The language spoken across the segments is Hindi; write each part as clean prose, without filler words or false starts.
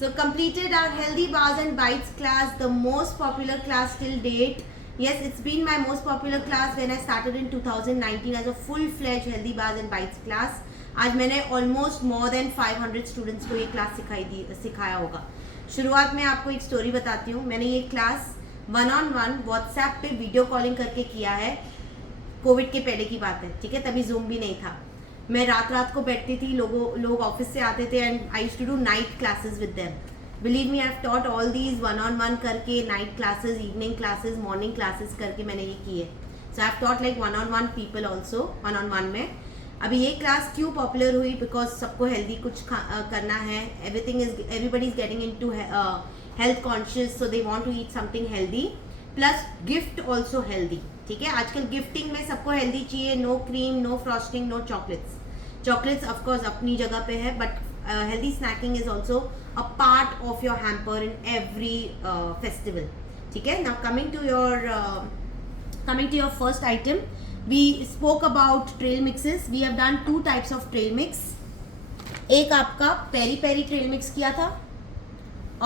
So completed our healthy bars and bites class, the most popular class till date. Yes, it's been my most popular class when I started in 2019 as a full-fledged healthy bars and bites class. आज मैंने ऑलमोस्ट मोर देन 500 स्टूडेंट्स को ये क्लास सिखाया होगा. शुरुआत में आपको एक स्टोरी बताती हूँ. मैंने ये क्लास 1-on-1 व्हाट्सएप पे वीडियो कॉलिंग करके किया है. कोविड के पहले की बात है, ठीक है, तभी जूम भी नहीं था. मैं रात को बैठती थी, लोग ऑफिस से आते थे and I used to do night classes with them. Believe me, I have taught all these 1-on-1 करके, night classes, evening classes, morning classes करके मैंने ये किए. So I have taught like 1-on-1 people also 1-on-1 में. अभी ये क्लास क्यों पॉपुलर हुई? बिकॉज सबको हेल्दी कुछ करना है. Everybody is getting into health conscious, so they want to eat something healthy plus gift also healthy. ठीक है, आजकल गिफ्टिंग में सबको हेल्दी चाहिए. No cream, no frosting, no chocolates of course अपनी जगह पे है, but healthy snacking is also a part of your hamper in every festival. ठीक है, now coming to your first item, we spoke about trail mixes. We have done 2 types of trail mix. एक आपका पेरी पेरी ट्रेल मिक्स किया था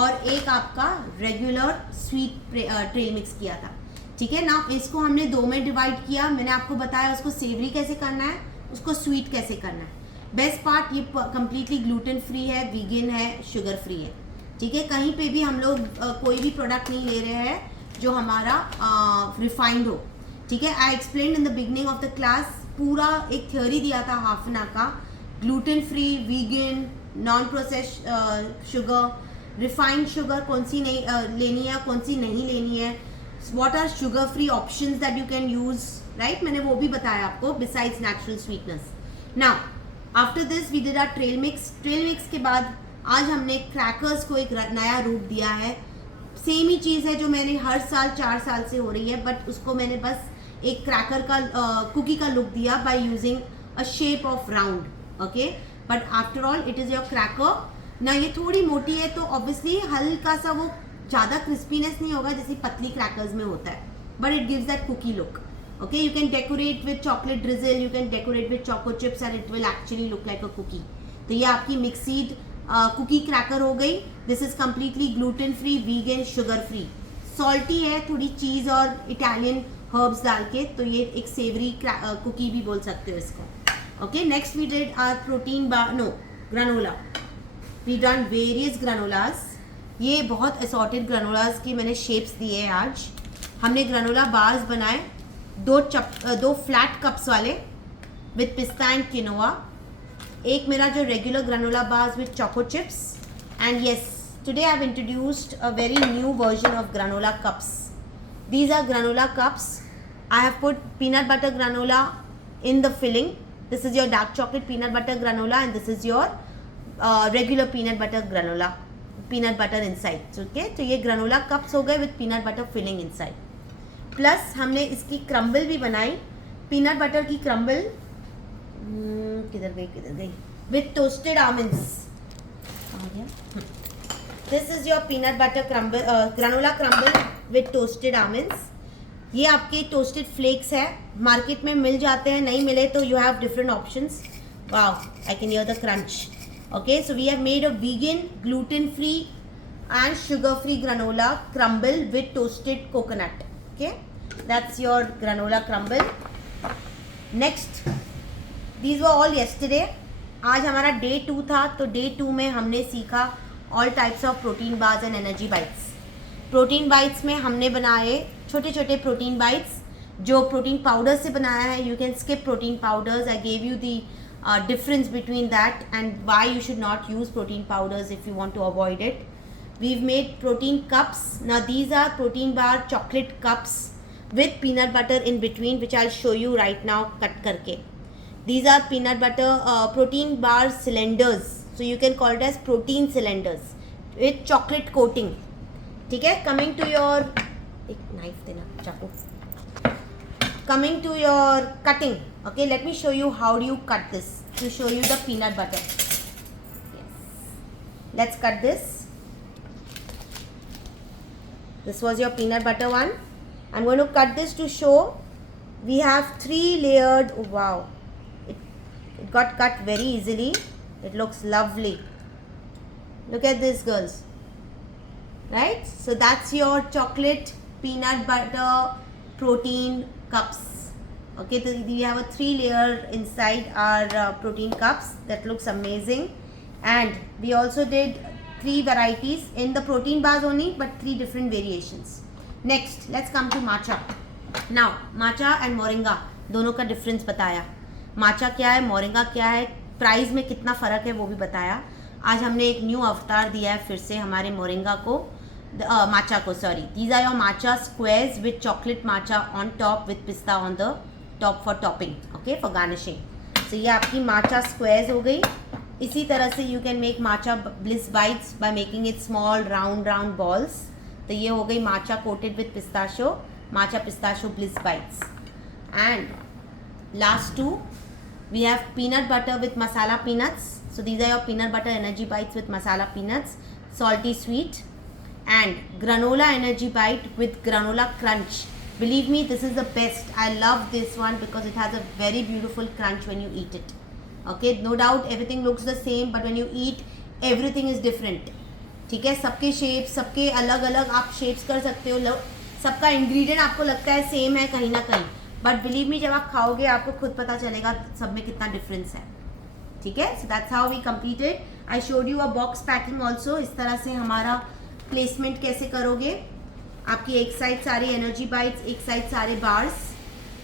और एक आपका रेगुलर स्वीट ट्रेल मिक्स किया था. ठीक है ना, इसको हमने 2 में डिवाइड किया. मैंने आपको बताया उसको सेवरी कैसे करना है, उसको स्वीट कैसे करना है. बेस्ट पार्ट, ये कम्प्लीटली ग्लूटेन फ्री है, वीगन है, शुगर फ्री है. ठीक है, कहीं पे भी हम लोग कोई भी प्रोडक्ट नहीं ले रहे हैं जो हमारा रिफाइंड हो. ठीक है, I explain in the beginning of the class, पूरा एक थ्योरी दिया था हाफ एन आवर का. Gluten free, vegan, non process sugar, refined sugar कौन सी नहीं लेनी है, कौन सी नहीं लेनी है, what are sugar free options that you can use, right. मैंने वो भी बताया आपको besides natural sweetness. Now after this we did our trail mix के बाद आज हमने क्रैकर्स को एक नया रूप दिया है. सेम ही चीज़ है जो मैंने हर साल 4 साल से हो रही है, बट उसको मैंने बस एक क्रैकर का कुकी का लुक दिया by using a shape of round. Okay, but after all it is your cracker ना. ये थोड़ी मोटी है तो ऑब्वियसली हल्का सा वो ज़्यादा क्रिस्पीनेस नहीं होगा जैसे पतली क्रैकर्स में होता है, but it gives that cookie look. Okay, you can decorate with chocolate drizzle, you can decorate with choco chips and it will actually look like a cookie. तो ये आपकी मिक्सीड कुकी क्रैकर हो गई. This is completely gluten free, vegan, sugar free. Salty है, थोड़ी चीज़ और इटालियन हर्ब्स डाल के, तो ये एक सेवरी कुकी भी बोल सकते हो इसको. Okay, next we did our protein bar, no granola. We done various granolas. ये बहुत असॉर्टेड ग्रानोलास की मैंने शेप्स दिए हैं. आज हमने ग्रानोला बार्स बनाए, 2 फ्लैट कप्स वाले विथ पिस्ता एंड किनोआ. एक मेरा जो regular granola bars with choco chips. And yes, today I have introduced a very new version of granola cups. These are granola cups. I have put peanut butter granola in the filling. This is your dark chocolate peanut butter granola and this is your regular peanut butter granola. Peanut butter inside. Okay, तो ये granola cups हो गए with peanut butter filling inside. Plus हमने इसकी क्रम्बल भी बनाई, peanut butter की क्रम्बल. किधर गई? With toasted almonds. आ गया. This is your peanut butter crumble, granola crumble with toasted almonds. ये आपके toasted flakes है, मार्केट में मिल जाते हैं, नहीं मिले तो you have different options. Wow, I can hear the crunch. Okay, so we have made a vegan, gluten-free and sugar-free granola crumble with toasted coconut. Okay, that's your granola crumble. Next, these were all yesterday. आज हमारा day 2 था, तो day 2 में हमने सीखा all types of protein bars and energy bites. Protein bites में हमने बनाए छोटे छोटे प्रोटीन बाइट्स जो प्रोटीन पाउडर से बनाया है. You can skip protein powders. I gave you the difference between that and why you should not use protein powders if you want to avoid it. We've made protein cups. Now these are protein bar chocolate cups with peanut butter in between which I show you right now cut करके. These are peanut butter protein bar cylinders. So you can call it as protein cylinders with chocolate coating. ठीक है, coming to your एक knife देना चाकू. Coming to your cutting. Okay, let me show you how do you cut this to show you the peanut butter. Yes. Let's cut this. This was your peanut butter one. I'm going to cut this to show we have 3 layered. Wow. It got cut very easily. It looks lovely. Look at this, girls. Right? So that's your chocolate peanut butter protein cups. Okay, we have a 3-layer inside our protein cups. That looks amazing. And we also did 3 varieties in the protein bars only, but 3 different variations. Next, let's come to matcha. Now, matcha and moringa दोनों का डिफरेंस बताया. matcha क्या है, moringa क्या है, प्राइस में कितना फ़र्क है वो भी बताया. आज हमने एक न्यू अवतार दिया है फिर से हमारे मोरिंगा को, matcha को, sorry. These are your matcha squares with chocolate matcha on top with pista on the top for topping, okay, for garnishing. So ये आपकी matcha squares हो गई. इसी तरह से you can make matcha bliss bites by making it small round balls. तो ये हो गई matcha coated with pistachio, matcha pistachio bliss bites. And last 2 we have peanut butter with masala peanuts. So these are your peanut butter energy bites with masala peanuts, salty sweet, and granola energy bite with granola crunch. Believe me, this is the best. I love this one because it has a very beautiful crunch when you eat it. Okay, no doubt everything looks the same, but when you eat everything is different. ठीक है, सबके शेप्स, सबके अलग अलग आप शेप्स कर सकते हो, सबका इंग्रेडिएंट आपको लगता है सेम है कहीं ना कहीं, बट बिलीव मी जब आप खाओगे आपको खुद पता चलेगा सब में कितना डिफरेंस है. ठीक है, so that's how we completed. I showed you a box packing also. इस तरह से हमारा प्लेसमेंट कैसे करोगे, आपकी एक साइड सारे एनर्जी बाइट्स, एक साइड सारे बार्स,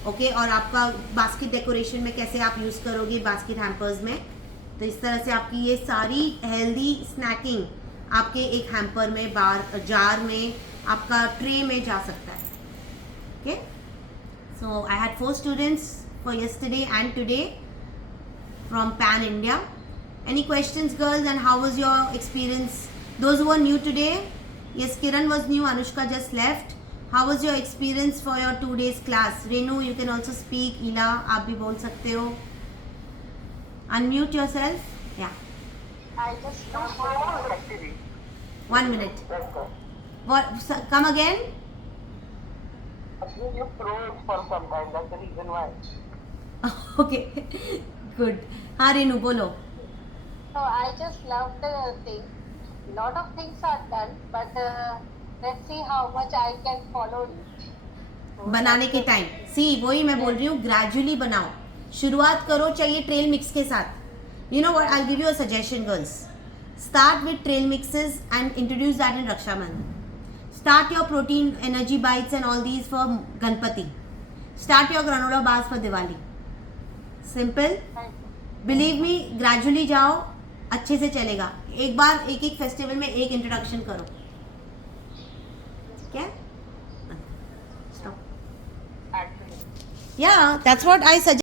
ओके, और आपका बास्केट डेकोरेशन में कैसे आप यूज़ करोगे बास्केट हैम्पर्स में. तो इस तरह से आपकी ये सारी हेल्दी स्नैकिंग आपके एक हैम्पर में, बार जार में, आपका ट्रे में जा सकता है. Okay, so I had 4 students for yesterday and today from Pan India. Any questions, girls, and how was your experience? Those who are new today, yes, Kiran was new, Anushka just left. How was your experience for your 2 days class? Renu, you can also speak. Ila, आप भी बोल सकते हो. Unmute yourself. Yeah. I just actually. 1 minute. What? Come again. Actually, you froze for some time. That's the reason why. Okay. Good. हाँ रेनू बोलो. So I just love the thing. Lot of things are done, but let's see how much I can follow it. बनाने के टाइम वही मैं बोल रही हूँ, ग्रेजुअली बनाओ, शुरुआत करो चाहिए ट्रेल मिक्स के साथ. You know what, I give you a suggestion girls. Start with trail mixes and introduce that in Rakshabandhan. Start your protein energy bites and all these for Ganpati. Start your granola bars for Diwali. Simple, believe me, gradually जाओ, अच्छे से चलेगा. एक बार एक फेस्टिवल में एक इंट्रोडक्शन करो. क्या? Stop. Actually. Yeah, that's what I suggest.